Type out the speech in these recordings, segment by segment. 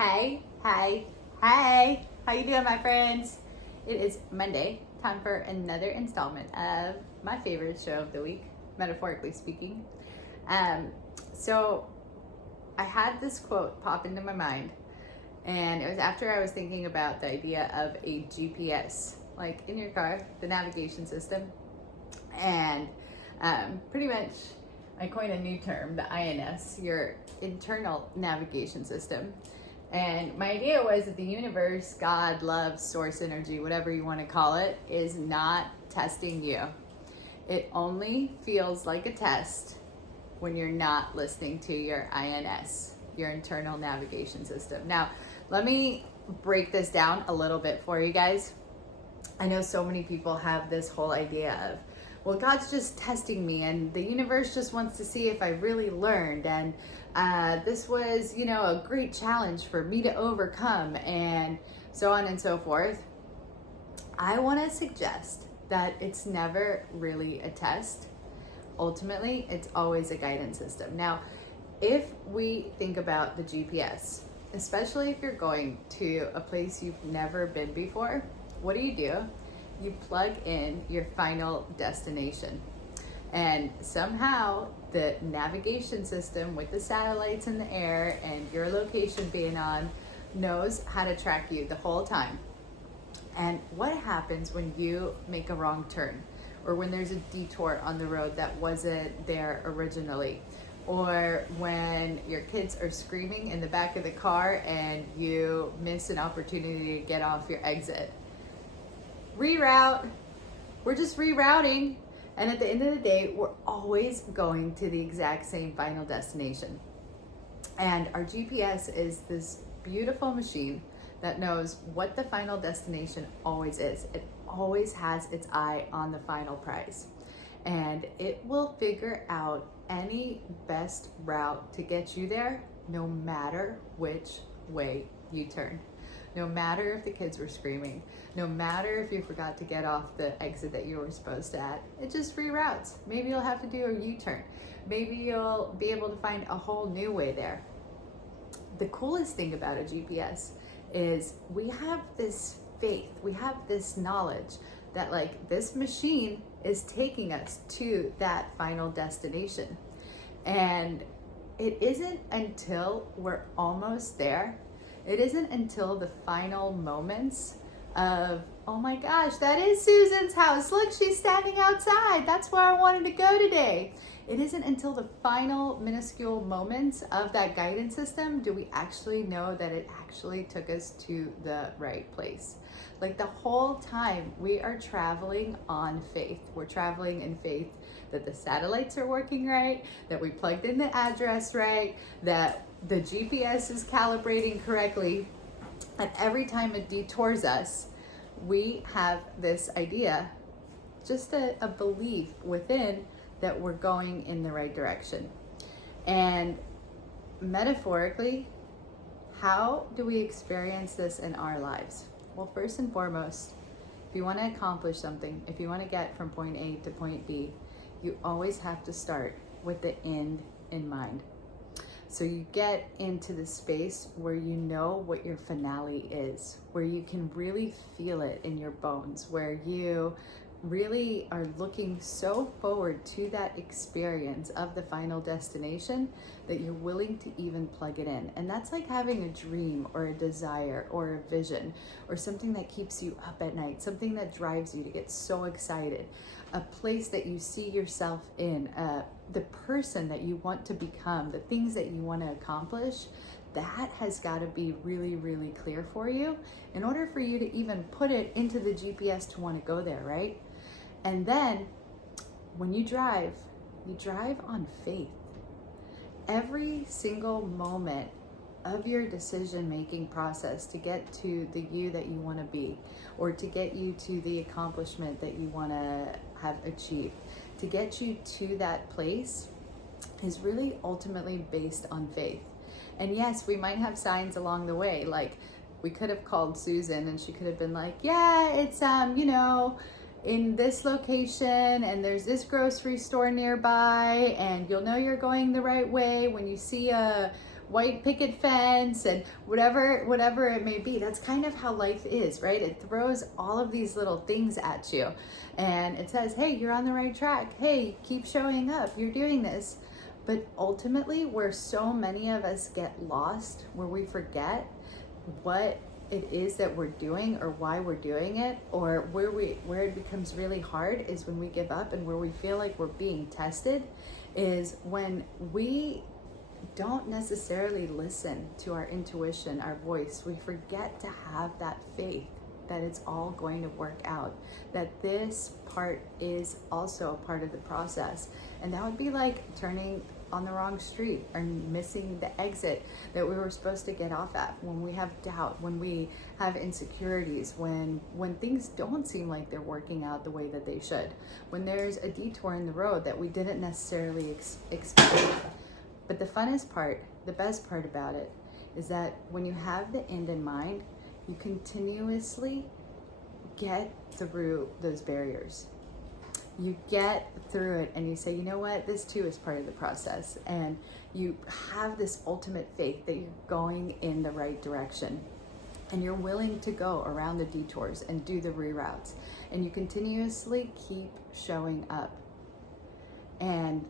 Hey, hey, hey. How you doing, my friends? It is Monday, time for another installment of my favorite show of the week, metaphorically speaking. So I had this quote pop into my mind, and it was after I was thinking about the idea of a GPS, like in your car, the navigation system. And pretty much I coined a new term, the INS, your internal navigation system. And my idea was that the universe, God, love, source energy, whatever you want to call it, is not testing you. It only feels like a test when you're not listening to your INS, your internal navigation system. Now, let me break this down a little bit for you guys. I know so many people have this whole idea of, well, God's just testing me and the universe just wants to see if I really learned. And this was, a great challenge for me to overcome, and so on and so forth. I want to suggest that it's never really a test. Ultimately, it's always a guidance system. Now, if we think about the GPS, especially if you're going to a place you've never been before, what do? You plug in your final destination. And somehow the navigation system with the satellites in the air and your location being on knows how to track you the whole time. And what happens when you make a wrong turn, or when there's a detour on the road that wasn't there originally, or when your kids are screaming in the back of the car and you miss an opportunity to get off your exit? Reroute. We're just rerouting. And at the end of the day, we're always going to the exact same final destination. And our GPS is this beautiful machine that knows what the final destination always is. It always has its eye on the final prize. And it will figure out any best route to get you there, no matter which way you turn. No matter if the kids were screaming, no matter if you forgot to get off the exit that you were supposed to at, it just reroutes. Maybe you'll have to do a U-turn. Maybe you'll be able to find a whole new way there. The coolest thing about a GPS is we have this faith, we have this knowledge that this machine is taking us to that final destination. And it isn't until we're almost there, it isn't until the final moments of, oh my gosh, that is Susan's house. Look, she's standing outside. That's where I wanted to go today. It isn't until the final minuscule moments of that guidance system do we actually know that it actually took us to the right place. The whole time we are traveling on faith. We're traveling in faith that the satellites are working right, that we plugged in the address right, that the GPS is calibrating correctly. And every time it detours us, we have this idea, just a belief within that we're going in the right direction. And metaphorically, how do we experience this in our lives? Well, first and foremost, if you want to accomplish something, if you want to get from point A to point B, you always have to start with the end in mind. So you get into the space where you know what your finale is, where you can really feel it in your bones, where you really are looking so forward to that experience of the final destination that you're willing to even plug it in. And that's like having a dream or a desire or a vision or something that keeps you up at night, something that drives you to get so excited, a place that you see yourself in, the person that you want to become, the things that you want to accomplish. That has got to be really, really clear for you in order for you to even put it into the GPS to want to go there, right? And then when you drive on faith. Every single moment of your decision-making process to get to the you that you want to be, or to get you to the accomplishment that you want to have achieved, to get you to that place is really ultimately based on faith. And yes, we might have signs along the way, like we could have called Susan and she could have been like, yeah, it's in this location and there's this grocery store nearby and you'll know you're going the right way when you see a white picket fence and whatever it may be. That's kind of how life is, right? It throws all of these little things at you and it says, hey, you're on the right track. Hey, keep showing up. You're doing this. But ultimately, where so many of us get lost, where we forget what it is that we're doing or why we're doing it, or where it becomes really hard is when we give up, and where we feel like we're being tested is when we don't necessarily listen to our intuition, our voice. We forget to have that faith that it's all going to work out, that this part is also a part of the process. And that would be like turning on the wrong street or missing the exit that we were supposed to get off at, when we have doubt, when we have insecurities, when things don't seem like they're working out the way that they should, when there's a detour in the road that we didn't necessarily expect. But the funnest part, the best part about it, is that when you have the end in mind, you continuously get through those barriers. You get through it and you say, you know what, this too is part of the process. And you have this ultimate faith that you're going in the right direction. And you're willing to go around the detours and do the reroutes. And you continuously keep showing up. And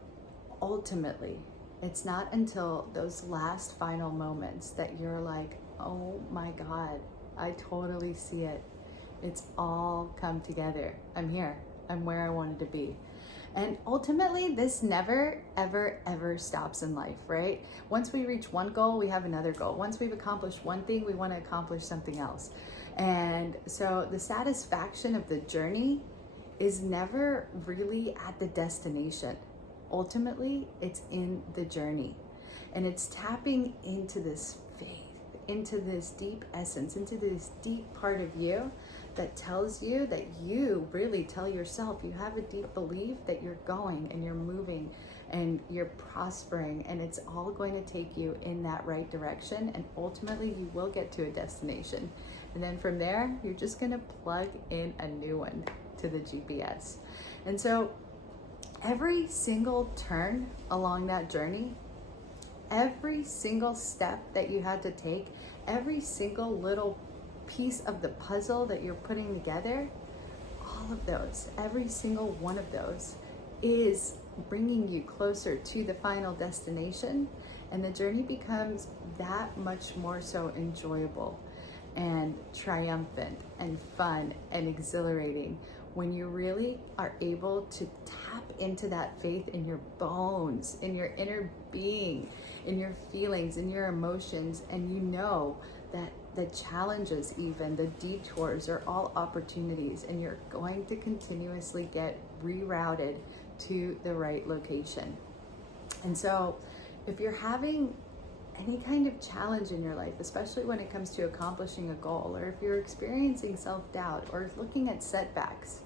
ultimately, it's not until those last final moments that you're like, oh my God, I totally see it. It's all come together. I'm here. I'm where I wanted to be. And ultimately, this never, ever, ever stops in life, right? Once we reach one goal, we have another goal. Once we've accomplished one thing, we want to accomplish something else. And so the satisfaction of the journey is never really at the destination. Ultimately, it's in the journey. And it's tapping into this faith, into this deep essence, into this deep part of you that tells you, that you really tell yourself, you have a deep belief that you're going and you're moving and you're prospering, and it's all going to take you in that right direction, and ultimately you will get to a destination. And then from there, you're just going to plug in a new one to the GPS. And so every single turn along that journey, every single step that you had to take, every single little piece of the puzzle that you're putting together, all of those, every single one of those is bringing you closer to the final destination. And the journey becomes that much more so enjoyable and triumphant and fun and exhilarating when you really are able to tap into that faith in your bones, in your inner being, in your feelings, in your emotions, and you know that the challenges, even the detours, are all opportunities, and you're going to continuously get rerouted to the right location. And so if you're having any kind of challenge in your life, especially when it comes to accomplishing a goal, or if you're experiencing self-doubt or looking at setbacks,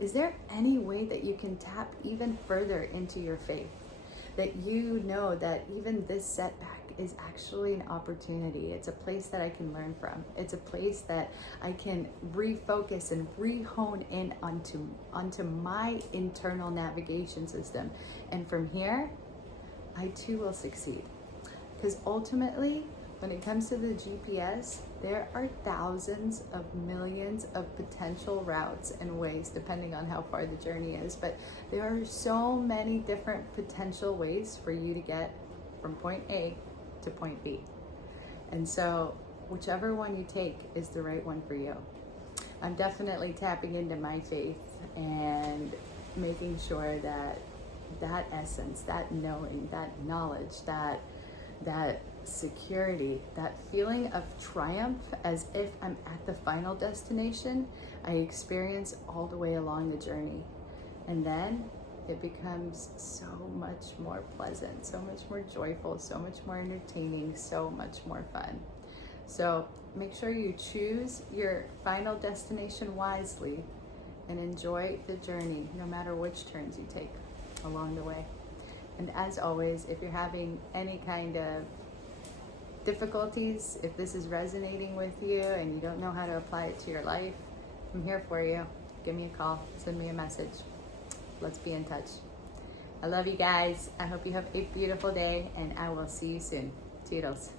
is there any way that you can tap even further into your faith? That you know that even this setback is actually an opportunity. It's a place that I can learn from. It's a place that I can refocus and re-hone in onto my internal navigation system. And from here, I too will succeed. Because ultimately, when it comes to the GPS, there are thousands of millions of potential routes and ways, depending on how far the journey is. But there are so many different potential ways for you to get from point A to point B. And so whichever one you take is the right one for you. I'm definitely tapping into my faith and making sure that that essence, that knowing, that knowledge, that security, that feeling of triumph as if I'm at the final destination, I experience all the way along the journey. And then it becomes so much more pleasant, so much more joyful, so much more entertaining, so much more fun. So make sure you choose your final destination wisely and enjoy the journey, no matter which turns you take along the way. And as always, if you're having any kind of difficulties, if this is resonating with you and you don't know how to apply it to your life, I'm here for you. Give me a call, send me a message. Let's be in touch. I love you guys. I hope you have a beautiful day, and I will see you soon. Toodles.